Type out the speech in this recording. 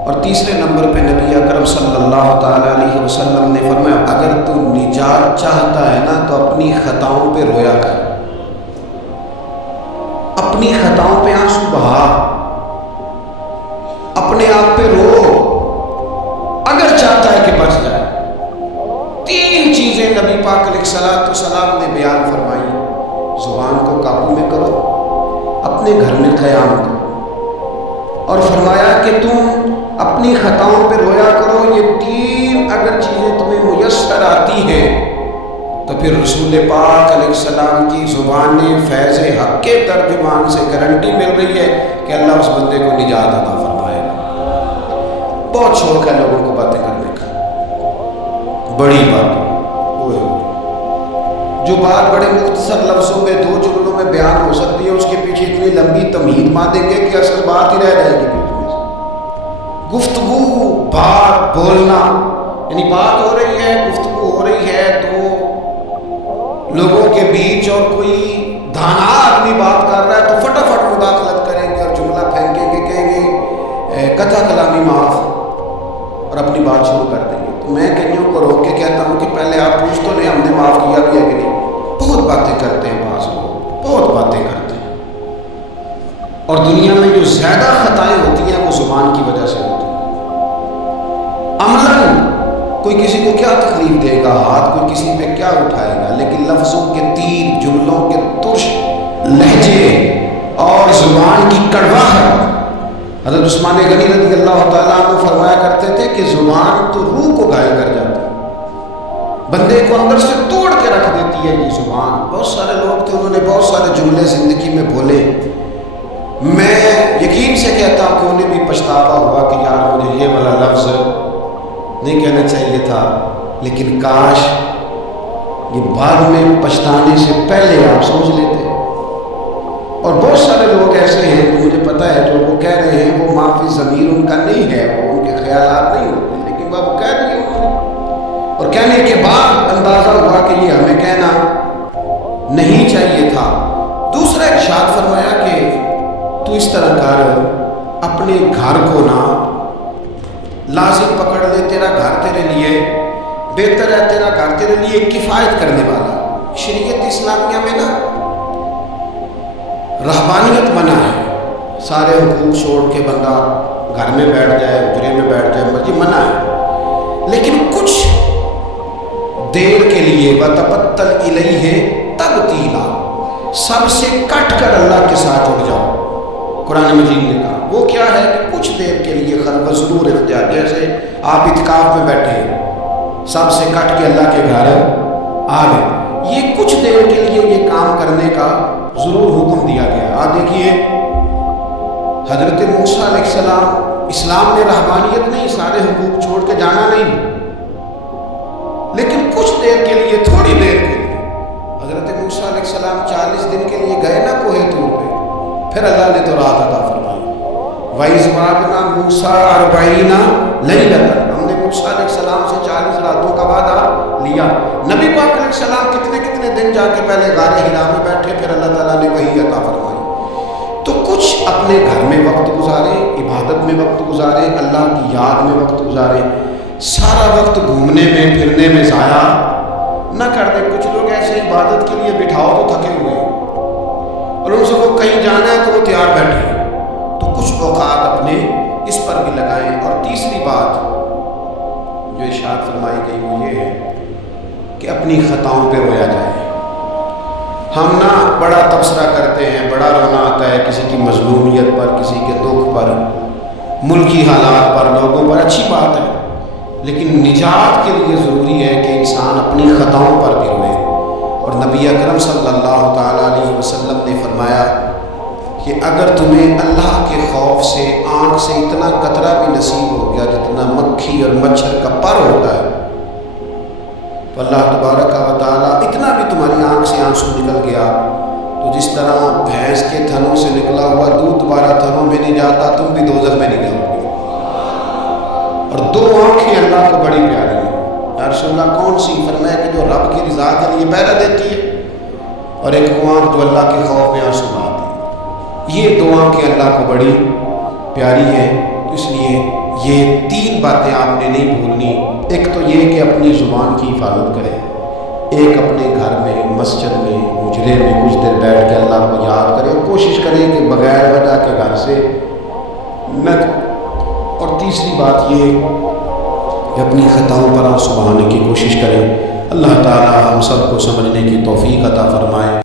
اور تیسرے نمبر پہ نبی اکرم صلی اللہ تعالیٰ علیہ وسلم نے فرمایا اگر تو نجات چاہتا ہے نا تو اپنی خطاؤں پہ رویا کر، اپنی خطاؤں پہ آنسو بہا، اپنے آپ پہ رو اگر چاہتا ہے کہ بچ جائے۔ تین چیزیں نبی پاک علیہ الصلوۃ والسلام نے بیان فرمائی، زبان کو قابو میں کرو، اپنے گھر میں قیام کرو، اور فرمایا کہ تم اپنی خطاؤں پہ رویا کرو۔ یہ تین اگر چیزیں تمہیں میسر آتی ہیں تو پھر رسول پاک علیہ السلام کی زبان فیض حق کے ترجمان سے گارنٹی مل رہی ہے کہ اللہ اس بندے کو نجات عطا فرمائے گا۔ بہت شوق ہے لوگوں کو باتیں کرنے کا، بڑی بات جو بات بڑے مختصر لفظوں میں دو جملوں میں بیان ہو سکتی ہے، اس کے پیچھے اتنی لمبی تمہید ماں دیں گے کہ اصل بات ہی رہ جائے گی۔ گفتگو، بات، بولنا، یعنی بات ہو رہی ہے، گفتگو ہو رہی ہے تو لوگوں کے بیچ اور کوئی دانا آدمی بات کر رہا ہے تو فٹافٹ مداخلت کریں گے اور جملہ پھینکیں گے، کہیں گے قطع کلامی معاف، اور اپنی بات شروع کر دیں گے۔ تو میں کئیوں کو روک کے کہتا ہوں کہ پہلے آپ پوچھ تو لیں ہم نے معاف کیا بھی ہے کہ نہیں۔ بہت باتیں کرتے ہیں بعض لوگ، بہت باتیں کرتے ہیں، اور دنیا میں جو زیادہ خطائیں ہوتی ہیں وہ زبان کی وجہ سے ہوتی ہیں۔ عملاً کوئی کسی کو کیا تکلیف دے گا، ہاتھ کوئی کسی پہ کیا اٹھائے گا، لیکن لفظوں کے تیر، جملوں کے ترش لہجے اور زبان کی کڑواہٹ، حضرت عثمان غنی رضی اللہ تعالیٰ عنہ فرمایا کرتے تھے کہ زبان تو روح کو گھائل کر جاتی ہے، بندے کو اندر سے توڑ کے رکھ دیتی ہے یہ زبان۔ بہت سارے لوگ تھے، انہوں نے بہت سارے جملے زندگی میں بولے، میں یقین سے کہتا ہوں کہ انہیں بھی پچھتاوا ہوا کہ یار مجھے یہ والا لفظ نہیں کہنا چاہیے تھا، لیکن کاش یہ بعد میں پچھتانے سے پہلے آپ سوچ لیتے۔ اور بہت سارے لوگ ایسے ہیں جو مجھے پتہ ہے جو وہ کہہ رہے ہیں وہ معافی ضمیر ان کا نہیں ہے، وہ ان کے خیالات نہیں ہوتے، لیکن وہ کہہ دیے انہوں نے، اور کہنے کے بعد اندازہ ہوا کہ یہ ہمیں کہنا نہیں چاہیے تھا۔ دوسرا ارشاد فرمایا کہ تو اس طرح کر، اپنے گھر کو نہ لازم پکڑ لے، تیرا گھر تیرے لیے بہتر ہے، تیرا گھر تیرے لیے کفایت کرنے والا۔ شریعت اسلامیہ میں نا رہبانیت منع ہے، سارے حقوق چھوڑ کے بندہ گھر میں بیٹھ جائے، حجرے میں بیٹھ جائے، مرضی منع ہے، لیکن کچھ دیر کے لیے وَتَبَتَّلْ إِلَيْهِ تَبْتِيلًا، سب سے کٹ کر اللہ کے ساتھ اٹھ جاؤ۔ قرآن مجید نے کہا وہ کیا ہے کہ کچھ دیر کے لیے خلوت ضرور اختیار، جیسے آپ اعتکاف میں بیٹھے ہیں، سب سے کٹ کے اللہ کے گھر آ گئے، یہ کچھ دیر کے لیے یہ کام کرنے کا ضرور حکم دیا گیا۔ آپ دیکھیے حضرت موسیٰ علیہ السلام، اسلام نے رہبانیت نہیں، سارے حقوق چھوڑ کے جانا نہیں، لیکن کچھ دیر کے لیے، تھوڑی دیر کے لیے حضرت موسیٰ علیہ السلام 40 دن کے لیے گئے نا کوہ طور پہ، پھر اللہ نے تو رات عطا فرمائی۔ وَإِذْ وَعَدْنَا مُوسَىٰ 40 لَيْلَةً، ہم نے موسیٰ علیہ السلام سے 40 راتوں کا وعدہ لیا۔ نبی پاک علیہ السلام کتنے کتنے دن جا کے پہلے غار حرا میں بیٹھے، پھر اللہ تعالیٰ نے وحی عطا فرمائی۔ تو کچھ اپنے گھر میں وقت گزارے، عبادت میں وقت گزارے، اللہ کی یاد میں وقت گزارے، سارا وقت گھومنے میں پھرنے میں ضائع نہ کر دیں۔ کچھ لوگ ایسے عبادت کے لیے بٹھاؤ تو تھکے ہوئے ہیں، اور ان سے کو کہیں جانا ہے تو وہ تیار بیٹھے ہیں، تو کچھ اوقات اپنے اس پر بھی لگائیں۔ اور تیسری بات جو ارشاد فرمائی گئی وہ یہ ہے کہ اپنی خطاؤں پہ رویا جائے۔ ہم نہ بڑا تبصرہ کرتے ہیں، بڑا رونا آتا ہے کسی کی مظلومیت پر، کسی کے دکھ پر، ملکی حالات پر، لوگوں پر، اچھی بات ہے، لیکن نجات کے لیے ضروری ہے کہ انسان اپنی خطاؤں پر بھی روئے۔ اور نبی اکرم صلی اللہ تعالیٰ علیہ وسلم نے فرمایا کہ اگر تمہیں اللہ کے خوف سے آنکھ سے اتنا قطرہ بھی نصیب ہو گیا جتنا مکھی اور مچھر کا پر ہوتا ہے، تو اللہ تبارک و تعالیٰ اتنا بھی تمہاری آنکھ سے آنسو نکل گیا تو جس طرح بھینس کے تھنوں سے نکلا ہوا دودھ دوبارہ تھنوں میں نہیں جاتا، تم بھی دوزخ میں نہیں جاؤ گے۔ اور دو آنکھیں اللہ کو بڑی پیاری ہیں۔ یا رسول اللہ کون سی؟ فرمایا کہ جو رب کی رضا کے لیے پہرا دیتی ہے، اور ایک آنکھ جو اللہ کے خوف میں آنسو بہاتی ہے۔ یہ دو آنکھیں اللہ کو بڑی پیاری ہیں۔ تو اس لیے یہ 3 باتیں آپ نے نہیں بھولنی۔ ایک تو یہ کہ اپنی زبان کی حفاظت کریں، ایک اپنے گھر میں، مسجد میں، حجرے میں کچھ دیر بیٹھ کے اللہ کو یاد کریں اور کوشش کریں کہ بغیر وجہ کے گھر سے نہ، اور تیسری بات یہ کہ اپنی خطاؤں پر آنسو بہانے کی کوشش کریں۔ اللہ تعالی ہم سب کو سمجھنے کی توفیق عطا فرمائے۔